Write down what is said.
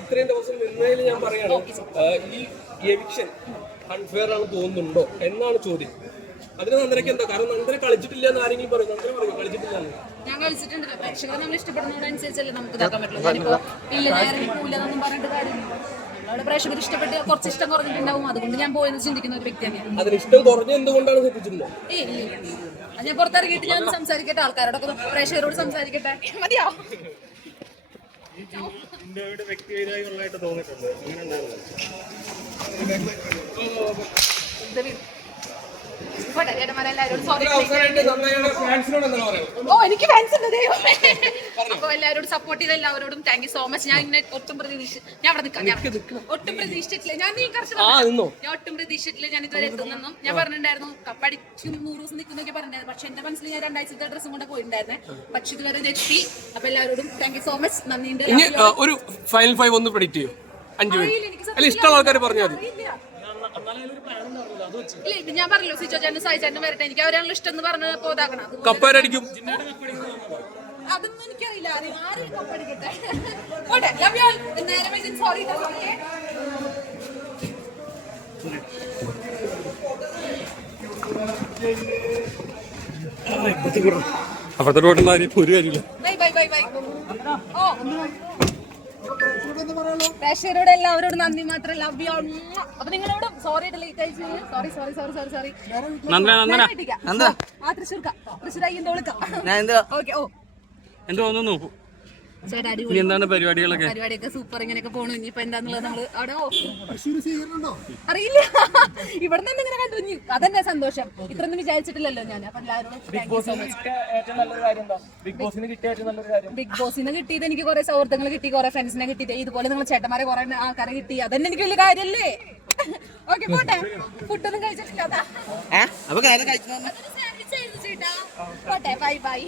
ഇത്രയും ദിവസം നിന്നതിൽ ഞാൻ പറയാണ് ഈ എവിക്ഷൻ അൺഫെയർ ആണ് തോന്നുന്നുണ്ടോ എന്നാണ് ചോദ്യം. അതിന് നന്ദനയ്ക്ക് എന്താ? കാരണം നന്ദന കളിച്ചിട്ടില്ല എന്ന് ആരെങ്കിലും പറയും, നന്ദന പറയും കളിച്ചിട്ടില്ല. ഞാൻ കളിച്ചിട്ടുണ്ട്. പ്രേക്ഷകർ നമ്മൾ ഇഷ്ടപ്പെടുന്നതനുസരിച്ചല്ലേ നമുക്ക് ഇതാക്കാൻ പറ്റുള്ളൂ. ഞാനിപ്പോ ഇല്ല ഞാൻ ഇറങ്ങി പോകില്ലെന്നൊന്നും പറഞ്ഞിട്ട് കാര്യമില്ല. നമ്മളവിടെ പ്രേക്ഷകർ ഇഷ്ടപ്പെട്ട് കുറച്ച് ഇഷ്ടം കുറഞ്ഞിട്ടുണ്ടാവും, അതുകൊണ്ട് ഞാൻ പോയെന്ന് ചിന്തിക്കുന്ന ഒരു വ്യക്തിയാണ്. അതിന് ഇഷ്ടം കുറഞ്ഞ എന്തുകൊണ്ടാണ് ശ്രദ്ധിച്ചിട്ടുള്ളത്? ഞാൻ പുറത്തിറങ്ങിയിട്ട് ഞാൻ സംസാരിക്കട്ടെ, ആൾക്കാരോടൊക്കെ പ്രേക്ഷകരോട് സംസാരിക്കട്ടെ. മതിയോ? എനിക്ക് ഫാൻസ് ഉണ്ട്. അപ്പൊ എല്ലാവരോടും സപ്പോർട്ട് ചെയ്ത എല്ലാവരോടും താങ്ക് യു സോ മച്ച്. ഞാൻ ഇന്നെ ഒട്ടും ഞാൻ അവിടെ നിൽക്കാം. ഒട്ടും പ്രതീക്ഷിച്ചിട്ടില്ല. ഞാൻ ഒട്ടും പ്രതീക്ഷിച്ചിട്ടില്ല ഞാൻ ഇതുവരെ എത്തുന്നെന്നും ഞാൻ പറഞ്ഞിട്ടുണ്ടായിരുന്നു. കപ്പടിക്കും 100 ദിവസം നിൽക്കുന്നൊക്കെ പറഞ്ഞിട്ടുണ്ടായിരുന്നു. പക്ഷെ എന്റെ മനസ്സിൽ ഞാൻ 2 ആഴ്ചത്തെ ഡ്രസ്സും കൊണ്ട് പോയിട്ടുണ്ടായിരുന്നേ. പക്ഷെ ഇതുവരെ എത്തി. അപ്പൊ എല്ലാവരോടും താങ്ക് യു സോ മച്ച്. നന്ദിയുണ്ട്. ഒരു ഫൈനൽ 5 ഒന്ന് പ്രെഡിക്റ്റ് ചെയ്യും. 5 മിനിറ്റ് ഇഷ്ടമുള്ള ആൾക്കാർ പറഞ്ഞാൽ മതി. ഇല്ല ഞാൻ പറഞ്ഞല്ലോ സിജോ ചേട്ടനും സായി ചേട്ടനും വരട്ടെ. എനിക്ക് അവരാണല്ലോ ഇഷ്ടം എന്ന് പറഞ്ഞ് പോതാക്കണം. കപ്പാരടിക്കും അതൊന്നും എനിക്കറിയില്ല. ആരും കപ്പടിക്കട്ടെ. സോറി. അപ്പുറത്തെ റോഡിൽ ഒരു കാര്യമില്ല. പ്രേക്ഷകരോട് എല്ലാവരോടും നന്ദി മാത്രമല്ല. അപ്പൊ നിങ്ങളോടും സോറി ലേറ്റ് ആയി. സോറി. തൃശ്ശൂർ അയ്യന്തോ വിളിക്കാം. ഓക്കെ. ഓ എന്ത് തോന്നുന്നു? എന്താണ് പരിപാടികളൊക്കെ? പരിപാടിയൊക്കെ സൂപ്പർ. ഇങ്ങനെയൊക്കെ പോണു. ഇനിയിപ്പോ എന്താന്നുള്ളത് നമ്മള് അവിടെ അറിയില്ല. ഇവിടെ നിന്ന് ഇങ്ങനെ കണ്ടു. അതന്നെ സന്തോഷം. ഇത്രയൊന്നും വിചാരിച്ചിട്ടില്ലല്ലോ ഞാൻ. അപ്പൊ എല്ലാവരോടും ബിഗ് ബോസിന് കിട്ടിയത് എനിക്ക് കുറെ സൗഹൃദങ്ങൾ കിട്ടി, കുറെ ഫ്രണ്ട്സിനെ കിട്ടി, ഇതുപോലെ നിങ്ങൾ ചേട്ടന്മാരെ കുറെ ആൾക്കാരെ കിട്ടി. അതന്നെ എനിക്ക് വലിയ കാര്യല്ലേ. ഓക്കെ പോട്ടെ. ഫുഡൊന്നും കഴിച്ചിട്ടില്ല. പോട്ടെ. ബൈ.